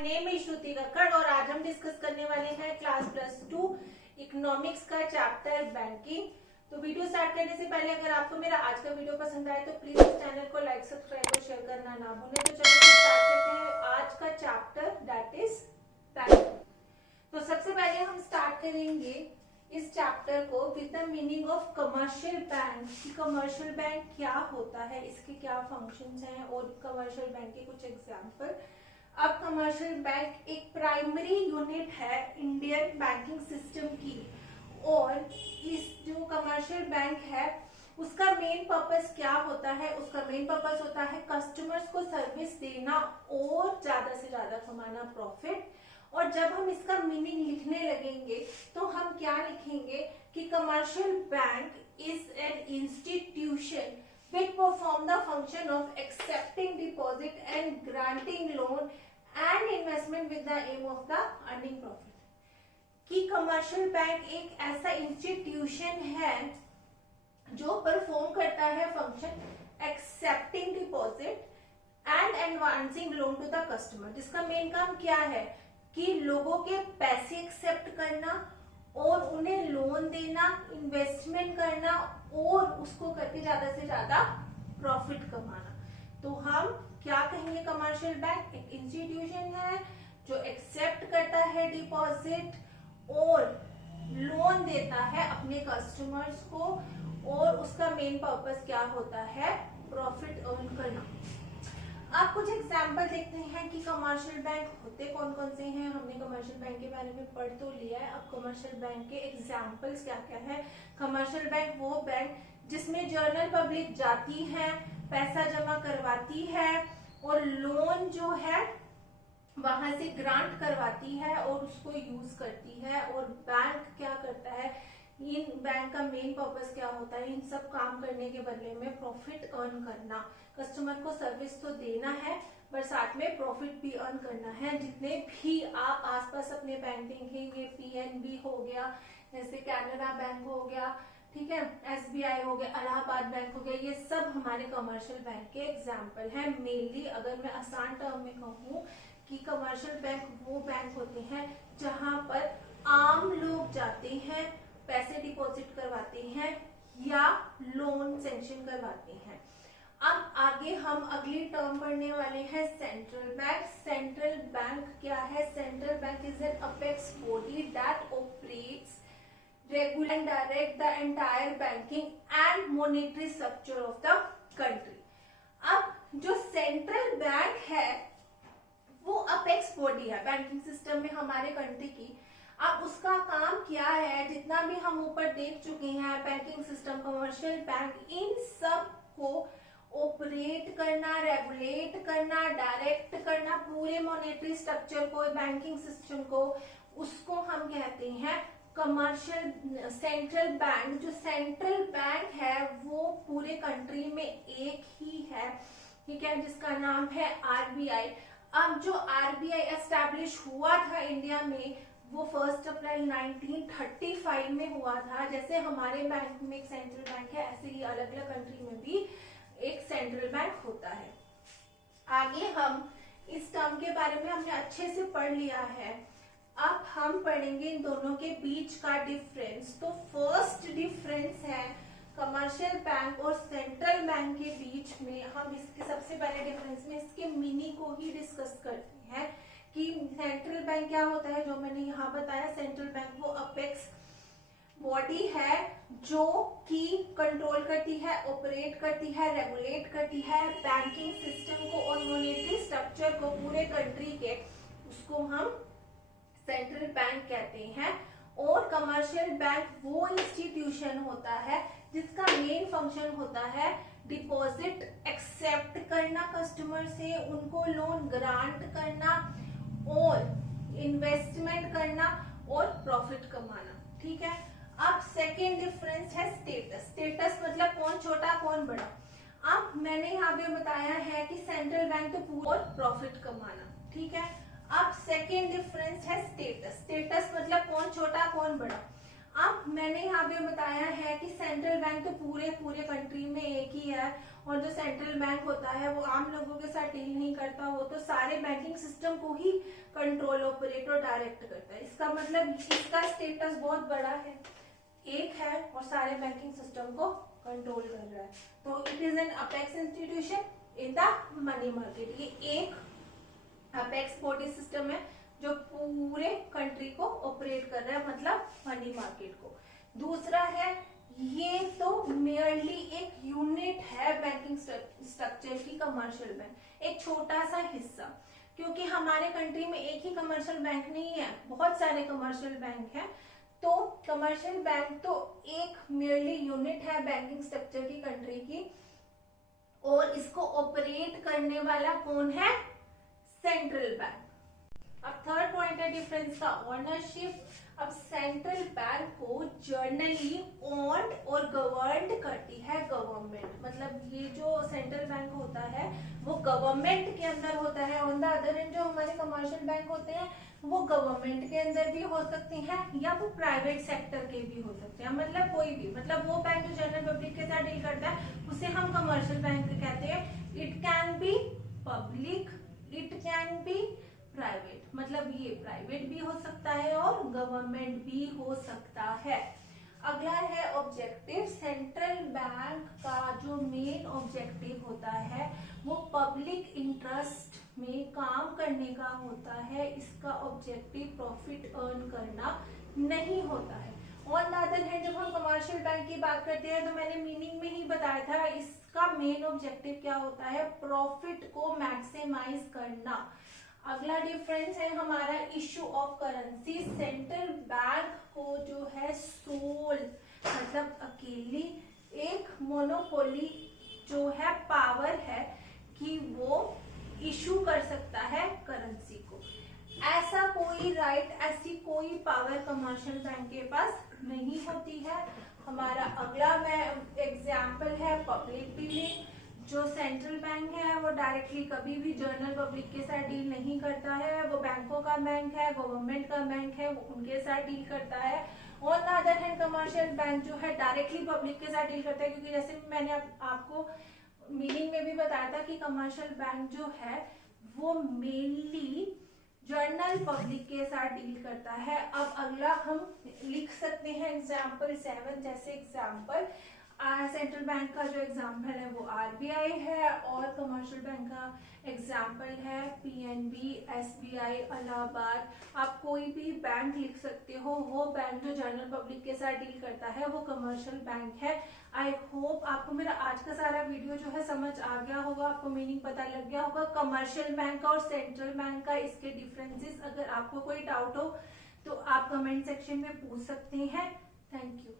Name is श्रुति कक्कड़ और आज हम डिस्कस करने वाले हैं क्लास +2 इकोनॉमिक्स का चैप्टर बैंकिंग। तो वीडियो स्टार्ट करने से पहले अगर आपको मेरा आज का वीडियो पसंद आए तो प्लीज इस चैनल को लाइक, सब्सक्राइब और शेयर करना ना भूलें। तो चलिए स्टार्ट करते हैं आज का चैप्टर दैट इज बैंकिंग। तो सबसे पहले हम स्टार्ट करेंगे इस चैप्टर को with the meaning of commercial bank. Commercial bank क्या होता है, इसके क्या फंक्शंस हैं और कमर्शियल बैंक के कुछ एग्जांपल। अब कमर्शियल बैंक एक प्राइमरी यूनिट है इंडियन बैंकिंग सिस्टम की और इस जो कमर्शियल बैंक है उसका मेन पर्पस क्या होता है? उसका मेन पर्पस होता है कस्टमर्स को सर्विस देना और ज्यादा से ज्यादा कमाना प्रॉफिट। और जब हम इसका मीनिंग लिखने लगेंगे तो हम क्या लिखेंगे कि commercial bank is an institution which perform the function of accepting deposit and granting loan and investment with the aim of the earning profit। कि कमर्शियल बैंक एक ऐसा इंस्टीट्यूशन है जो परफॉर्म करता है function accepting deposit and advancing loan to the customer, जिसका main काम क्या है कि लोगों के पैसे एक्सेप्ट करना और उन्हें लोन देना, इन्वेस्टमेंट करना और उसको करके ज्यादा से ज्यादा प्रॉफिट कमाना। तो हम क्या कहेंगे? कमर्शियल बैंक एक इंस्टीट्यूशन है जो एक्सेप्ट करता है डिपॉजिट और लोन देता है अपने कस्टमर्स को और उसका मेन पर्पस क्या होता है? प्रॉफिट अर्न करना। आप कुछ एग्जाम्पल देखते हैं कि कमर्शियल बैंक होते कौन कौन से हैं। हमने कमर्शियल बैंक के बारे में पढ़ तो लिया है। अब कमर्शियल बैंक के एग्जाम्पल्स क्या क्या है? कमर्शियल बैंक वो बैंक जिसमें जनरल पब्लिक जाती है, पैसा जमा करवाती है और लोन जो है वहां से ग्रांट करवाती है और उसको यूज करती है। और बैंक क्या करता है? इन बैंक का मेन पर्पस क्या होता है? इन सब काम करने के बदले में प्रॉफिट अर्न करना। कस्टमर को सर्विस तो देना है पर साथ में प्रॉफिट भी अर्न करना है। जितने भी आप आसपास अपने बैंक देखेंगे, पीएनबी हो गया, जैसे कैनरा बैंक हो गया, ठीक है, एसबीआई हो गया, इलाहाबाद बैंक हो गया, ये सब हमारे कमर्शियल बैंक के एग्जाम्पल हैं। मेनली अगर मैं आसान टर्म में कहूँ कि कमर्शियल बैंक वो बैंक होते हैं जहां पर आम लोग जाते हैं, पैसे डिपॉजिट करवाते हैं या लोन सैंक्शन करवाते हैं। अब आगे हम अगली टर्म पढ़ने वाले हैं सेंट्रल बैंक। सेंट्रल बैंक क्या है? Central bank is an apex body that operates regulate and direct the entire banking and monetary structure of the country. अब जो सेंट्रल बैंक है वो अपेक्स बॉडी है बैंकिंग सिस्टम में हमारे कंट्री की। अब उसका काम क्या है? जितना भी हम ऊपर देख चुके हैं बैंकिंग सिस्टम, कमर्शियल बैंक, इन सब को ऑपरेट करना, रेगुलेट करना, डायरेक्ट करना, पूरे मॉनेटरी स्ट्रक्चर को, बैंकिंग सिस्टम को, उसको हम कहते हैं कमर्शियल सेंट्रल बैंक। जो सेंट्रल बैंक है वो पूरे कंट्री में एक ही है, ठीक है, जिसका नाम है आरबीआई। अब जो आरबीआई एस्टैब्लिश हुआ था इंडिया में वो 1 अप्रैल 1935 में हुआ था। जैसे हमारे बैंक में एक सेंट्रल बैंक है ऐसे ही अलग अलग कंट्री में भी एक सेंट्रल बैंक होता है। आगे हम इस टर्म के बारे में हमने अच्छे से पढ़ लिया है। अब हम पढ़ेंगे इन दोनों के बीच का डिफरेंस। तो फर्स्ट डिफरेंस है कमर्शियल बैंक और सेंट्रल बैंक के बीच में। हम इसके सबसे पहले डिफरेंस में इसके मीनिंग को ही डिस्कस करते हैं कि सेंट्रल बैंक क्या होता है। जो मैंने यहाँ बताया, सेंट्रल बैंक वो अपेक्स बॉडी है जो कि कंट्रोल करती है, ऑपरेट करती है, रेगुलेट करती है बैंकिंग सिस्टम को और मॉनेटरी स्ट्रक्चर को पूरे कंट्री के, उसको हम सेंट्रल बैंक कहते हैं। और कमर्शियल बैंक वो इंस्टीट्यूशन होता है जिसका मेन फंक्शन होता है डिपॉजिट एक्सेप्ट करना कस्टमर से, उनको लोन ग्रांट करना और इन्वेस्टमेंट करना और प्रॉफिट कमाना, ठीक है। अब सेकेंड डिफरेंस है स्टेटस। स्टेटस मतलब कौन छोटा कौन बड़ा। अब मैंने यहाँ पे बताया है कि सेंट्रल बैंक तो पूरा और प्रॉफिट कमाना, ठीक है। अब सेकेंड डिफरेंस है स्टेटस। स्टेटस मतलब कौन छोटा कौन बड़ा। अब मैंने यहाँ पे बताया है कि सेंट्रल बैंक तो पूरे कंट्री में एक ही है और जो सेंट्रल बैंक होता है वो आम लोगों के साथ डील नहीं करता, वो तो सारे बैंकिंग सिस्टम को ही कंट्रोल, ऑपरेट और डायरेक्ट करता है। इसका मतलब इसका स्टेटस बहुत बड़ा है, एक है और सारे बैंकिंग सिस्टम को कंट्रोल कर रहा है। तो it is an apex institution in the money market. ये एक अपेक्स बॉडी सिस्टम है जो पूरे कंट्री को ऑपरेट कर रहा है, मतलब मनी मार्केट को। दूसरा है, ये तो मेयरली एक यूनिट है बैंकिंग स्ट्रक्चर की, कमर्शियल बैंक, एक छोटा सा हिस्सा, क्योंकि हमारे कंट्री में एक ही कमर्शियल बैंक नहीं है, बहुत सारे कमर्शियल बैंक हैं। तो कमर्शियल बैंक तो एक मेयरली यूनिट है बैंकिंग स्ट्रक्चर की कंट्री की, और इसको ऑपरेट करने वाला कौन है? Central bank. अब थर्ड पॉइंट है डिफरेंस का ओनरशिप। अब सेंट्रल बैंक को जर्नली ओन्ड और गवर्नड करती है गवर्नमेंट, मतलब ये जो सेंट्रल बैंक होता है वो गवर्नमेंट के अंदर होता है। ऑन द अदर एंड जो हमारे कमर्शियल बैंक होते हैं वो गवर्नमेंट के अंदर भी हो सकती हैं या वो प्राइवेट सेक्टर के भी हो सकते हैं, मतलब कोई भी, मतलब वो बैंक जो जनरल पब्लिक के साथ डील करता है उसे हम कमर्शियल बैंक कहते हैं। It can be public, it can be private, मतलब ये प्राइवेट भी हो सकता है और गवर्नमेंट भी हो सकता है। अगला है ऑब्जेक्टिव। सेंट्रल बैंक का जो मेन ऑब्जेक्टिव होता है वो पब्लिक इंटरेस्ट में काम करने का होता है। इसका ऑब्जेक्टिव प्रॉफिट अर्न करना नहीं होता है। ऑन द अदर हैंड जब हम कमर्शियल बैंक की बात करते हैं तो मैंने मीनिंग में ही बताया था, इसका मेन ऑब्जेक्टिव क्या होता है? प्रॉफिट को मैक्सिमाइज करना। अगला डिफरेंस है हमारा issue of currency. Central bank को जो है सोल, मतलब अकेली एक मोनोपोली जो है पावर है कि वो इशू कर सकता है करेंसी को। ऐसा कोई राइट, ऐसी कोई पावर कमर्शियल बैंक के पास नहीं होती है। हमारा अगला एग्जाम्पल है पब्लिक डीलिंग। जो सेंट्रल बैंक है वो डायरेक्टली कभी भी जनरल पब्लिक के साथ डील नहीं करता है, वो बैंकों का बैंक है, गवर्नमेंट का बैंक है, वो उनके साथ डील करता है। On the other hand commercial bank जो है डायरेक्टली पब्लिक के साथ डील करता है, क्योंकि जैसे मैंने आपको मीनिंग में भी बताया था कि कमर्शियल बैंक जो है वो मेनली जनरल पब्लिक के साथ डील करता है। अब अगला हम लिख सकते हैं एग्जाम्पल 7, जैसे एग्जाम्पल सेंट्रल बैंक का जो एग्जाम्पल है वो आरबीआई है और कमर्शियल बैंक का एग्जाम्पल है पीएनबी, एसबीआई, इलाहाबाद। आप कोई भी बैंक लिख सकते हो, वो बैंक जो जनरल पब्लिक के साथ डील करता है वो कमर्शियल बैंक है। आई होप आपको मेरा आज का सारा वीडियो जो है समझ आ गया होगा, आपको मीनिंग पता लग गया होगा कमर्शियल बैंक का और सेंट्रल बैंक का, इसके डिफरेंसेस। अगर आपको कोई डाउट हो तो आप कमेंट सेक्शन में पूछ सकते हैं। Thank you.